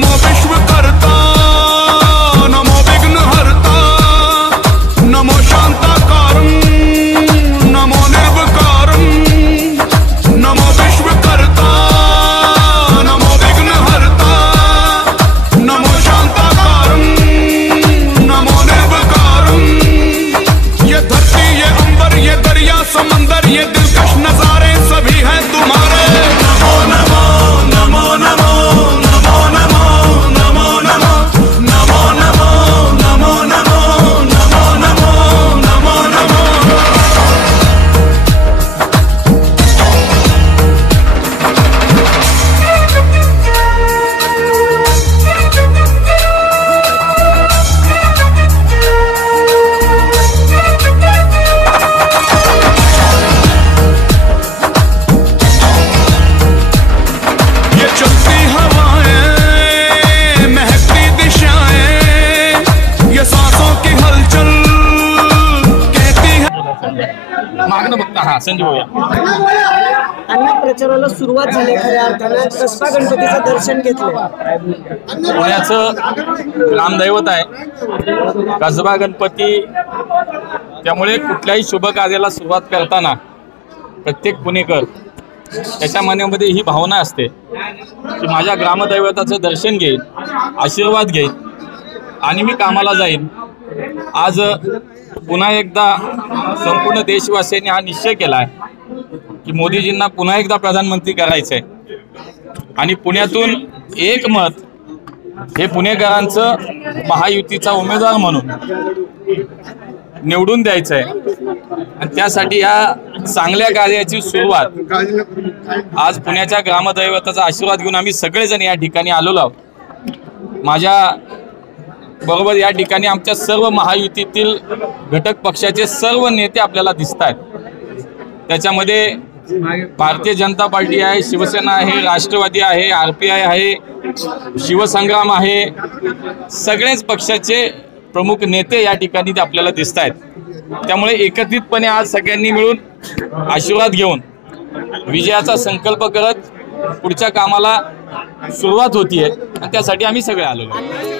नमो विश्वकर्ता, नमो विघ्नहर्ता, नमो शांताकारं, नमो निर्विकारं, नमो विश्वकर्ता, नमो विघ्नहर्ता, नमो शांताकारं, नमो निर्विकारं। ये धरती, ये अंबर, ये दरिया समंदर, ये दिलकश नजारे सभी हैं तुम्हारे। नमो नमो नमो नमो नमो नमो नमो नमो नमो नमो नमो नमो नमो नमो नमो। ये चलती हवाएं, महकती दिशाएं, ये सांसों की हलचल कहती है। मागणं बघता हा संजीव भैया अन्न प्रचाराला सुरुवात झाली. खऱ्या अर्थानं कसबा गणपतीचं दर्शन घेतलं. पुण्याचं ग्रामदैवत आहे कसबा गणपती. त्यामुळे कुठल्याही शुभ कार्याला सुरुवात करताना प्रत्येक पुणेकर त्याच्या मनामध्ये ही भावना असते की माझ्या ग्रामदैवताचं दर्शन घेईन, आशीर्वाद घेईन आणि मी कामाला जाईन. आज पुन्हा एकदा संपूर्ण देशवासियांनी हा निश्चय केला आहे की मोदीजींना पुन्हा एकदा प्रधानमंत्री करायचं आहे आणि पुण्यातून एक मत हे पुणेकरांचं महायुतीचा उमेदवार म्हणून निवडून द्यायचं आहे. आणि त्यासाठी या चांगल्या कार्याची सुरुवात आज पुण्याच्या ग्रामदैवताचा आशीर्वाद घेऊन आम्ही सगळेजण या ठिकाणी आलेलो आहोत. माझ्या बरोबर या ठिकाणी आमच्या सर्व महायुतीतील घटक पक्षाचे सर्व नेते आपल्याला दिसत आहेत. त्याच्यामध्ये भारतीय जनता पार्टी आहे, शिवसेना आहे, राष्ट्रवादी आहे, RPI आहे, शिवसंग्राम आहे. सगळेच पक्षाचे प्रमुख नेते या ठिकाणी आपल्याला दिसत आहेत. त्यामुळे एकत्रितपणे आज सगळ्यांनी मिळून आशीर्वाद घेऊन विजयाचा संकल्प करत पुढच्या कामाला सुरुवात होतीये आणि त्यासाठी आम्ही सगळे आलेलो आहोत.